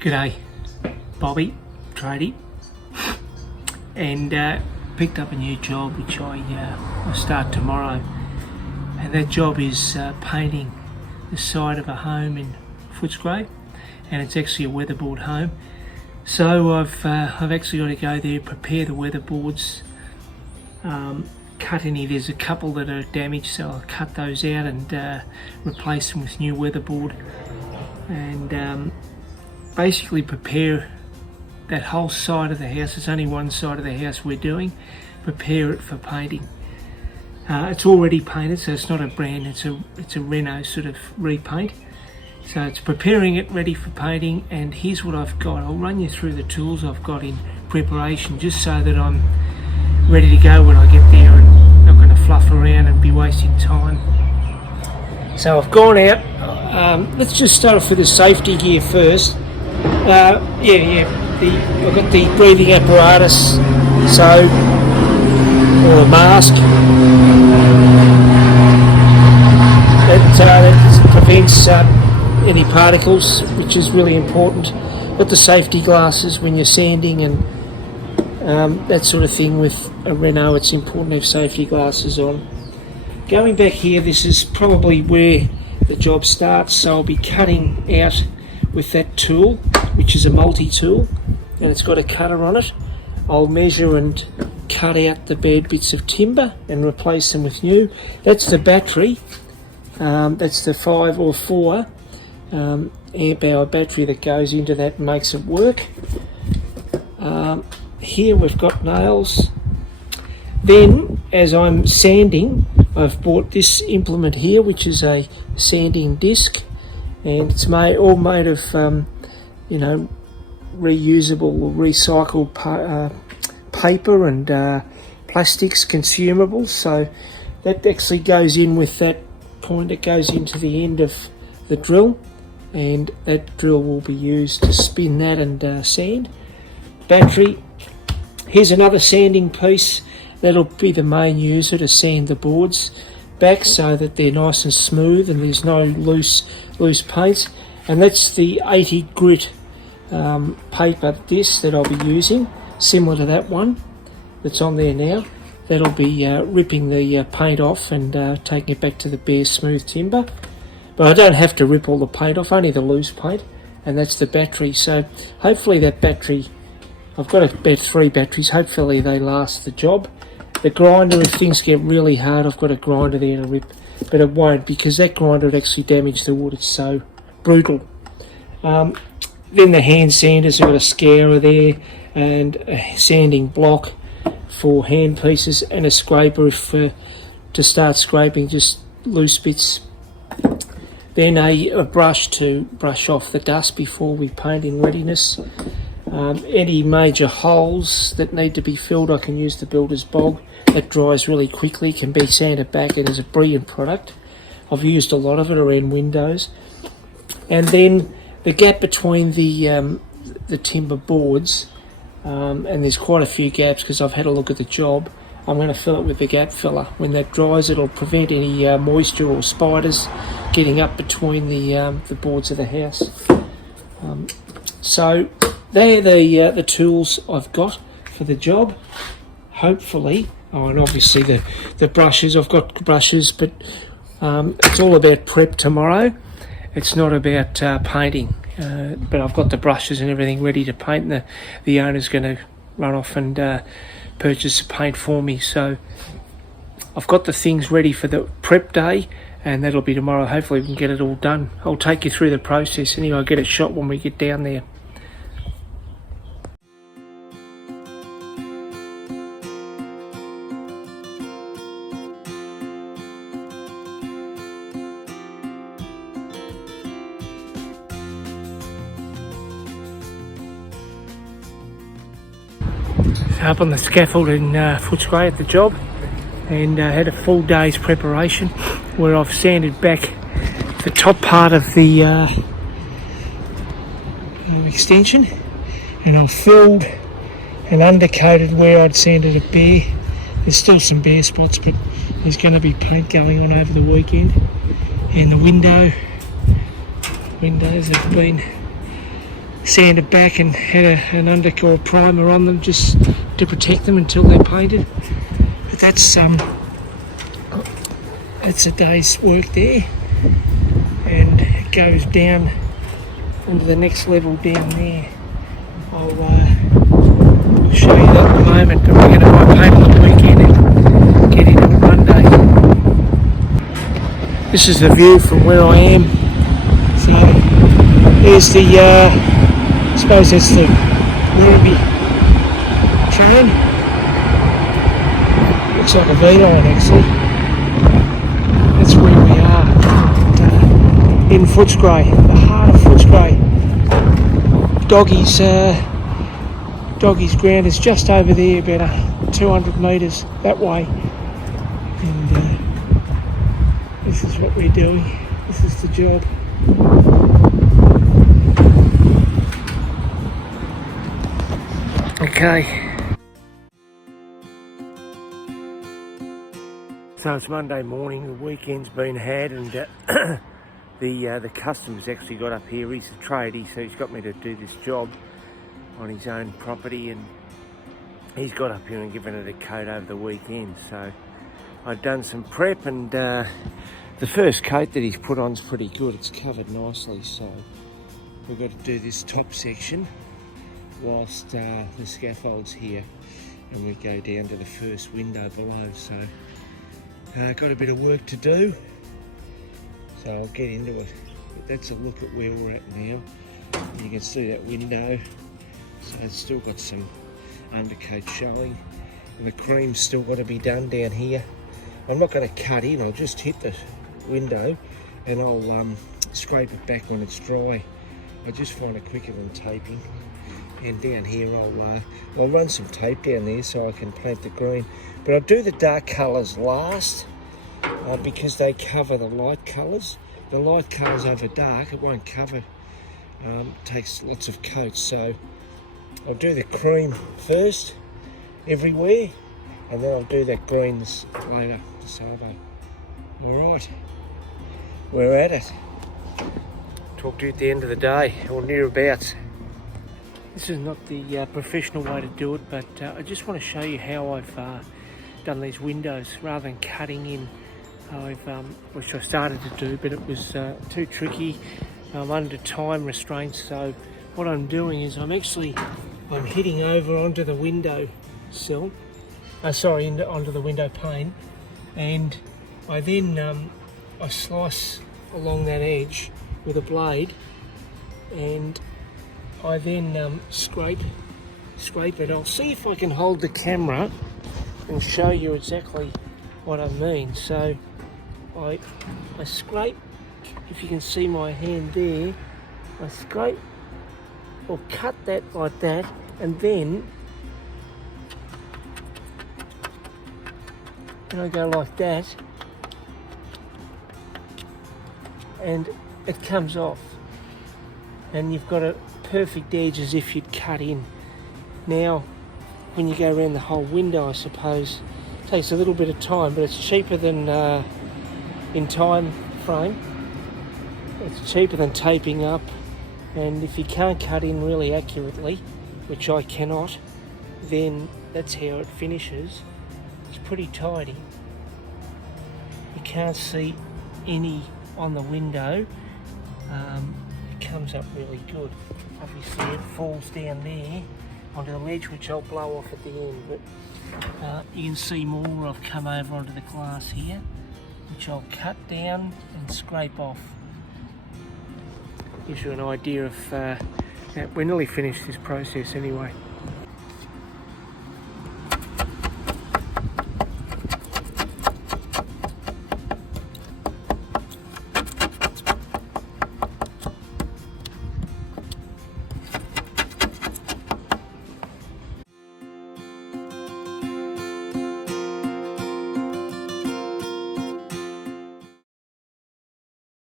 G'day, Bobby, tradie, and picked up a new job which I start tomorrow, and that job is painting the side of a home in Footscray, and it's actually a weatherboard home. So I've actually got to go there, prepare the weatherboards, cut any. There's a couple that are damaged, so I'll cut those out and replace them with new weatherboard, and basically prepare that whole side of the house. It's only one side of the house we're doing. Prepare it for painting. It's already painted, so it's not a brand. It's a Renault sort of repaint. So it's preparing it ready for painting. And here's what I've got. I'll run you through the tools I've got in preparation, just so that I'm ready to go when I get there and not going to fluff around and be wasting time. So I've gone out. Let's just start off with the safety gear first. I've got the breathing apparatus, or a mask that prevents any particles, which is really important. Got the safety glasses when you're sanding and that sort of thing. With a Renault, it's important to have safety glasses on. Going back here, this is probably where the job starts, so I'll be cutting out with that tool, which is a multi-tool, and it's got a cutter on it. I'll measure and cut out the bad bits of timber and replace them with new. That's the battery. That's the 5 or 4 amp hour battery that goes into that and makes it work. Here we've got nails. Then, as I'm sanding, I've bought this implement here, which is a sanding disc, and it's all made of reusable or recycled paper and plastics, consumables. So that actually goes in with that point that goes into the end of the drill, and that drill will be used to spin that and sand. Battery. Here's another sanding piece. That'll be the main user to sand the boards back so that they're nice and smooth and there's no loose paint. And that's the 80 grit paper disc that I'll be using, similar to that one that's on there now. That'll be ripping the paint off and taking it back to the bare smooth timber. But I don't have to rip all the paint off, only the loose paint. And that's the battery. So hopefully that battery, I've got about 3 batteries, hopefully they last the job. The grinder, if things get really hard, I've got a grinder there to rip, but it won't, because that grinder would actually damage the wood. It's so brutal. Then the hand sanders, I've got a scourer there and a sanding block for hand pieces and a scraper to start scraping just loose bits. Then a brush to brush off the dust before we paint in readiness. Any major holes that need to be filled, I can use the builder's bog. That dries really quickly, can be sanded back, and is a brilliant product. I've used a lot of it around windows. And then the gap between the timber boards, and there's quite a few gaps because I've had a look at the job. I'm going to fill it with the gap filler. When that dries, it'll prevent any moisture or spiders getting up between the boards of the house. So they're the tools I've got for the job. Hopefully, and obviously the brushes. I've got brushes, but it's all about prep tomorrow. It's not about painting. But I've got the brushes and everything ready to paint. And the owner's going to run off and purchase the paint for me. So I've got the things ready for the prep day, and that'll be tomorrow. Hopefully we can get it all done. I'll take you through the process anyway. I'll get it shot when we get down there. Up on the scaffold in Footscray at the job, and had a full day's preparation where I've sanded back the top part of the extension, and I've filled and undercoated where I'd sanded it bare. There's still some bare spots, but there's going to be paint going on over the weekend. And the windows have been sanded back and had an undercore primer on them just to protect them until they're painted. But that's a day's work there, and it goes down onto the next level down there. I'll show you that in a moment, but we're going to paint on the weekend and get into it Monday. This is the view from where I am. So there's the, I suppose that's the Werribee train. Looks like a V-line actually. That's where we are, in Footscray, the heart of Footscray. Doggy's ground is just over there, about 200 metres that way. And this is what we're doing. This is the job. Okay. So it's Monday morning, the weekend's been had, and the customer's actually got up here. He's a tradie, so he's got me to do this job on his own property, and he's got up here and given it a coat over the weekend. So I've done some prep, and the first coat that he's put on's pretty good. It's covered nicely, so we've got to do this top section whilst the scaffold's here, and we go down to the first window below. So got a bit of work to do, so I'll get into it. But that's a look at where we're at now. You can see that window, so it's still got some undercoat showing, and the cream's still got to be done down here. I'm not going to cut in, I'll just hit the window and I'll scrape it back when it's dry. I just find it quicker than taping. And down here I'll run some tape down there so I can paint the green. But I'll do the dark colours last because they cover the light colours. The light colours over dark, it won't cover, takes lots of coats. So I'll do the cream first everywhere, and then I'll do that green later, the salvo. Alright, we're at it. Talk to you at the end of the day, or nearabouts. This is not the professional way to do it, but I just want to show you how I've done these windows rather than cutting in. Which I started to do, but it was too tricky. I'm under time restraints, so what I'm doing is I'm hitting over onto the window sill, onto the window pane, and I then I slice along that edge with a blade, and I then scrape it. I'll see if I can hold the camera and show you exactly what I mean. So I scrape, if you can see my hand there, I scrape or cut that like that, and then I go like that, and it comes off, and you've got a perfect edge as if you'd cut in. Now when you go around the whole window, I suppose it takes a little bit of time, but it's cheaper than in time frame, it's cheaper than taping up. And if you can't cut in really accurately, which I cannot, then that's how it finishes. It's pretty tidy. You can't see any on the window. It comes up really good. Obviously it falls down there onto the ledge, which I'll blow off at the end, but you can see more. I've come over onto the glass here, which I'll cut down and scrape off. Gives you an idea of that. We're nearly finished this process anyway.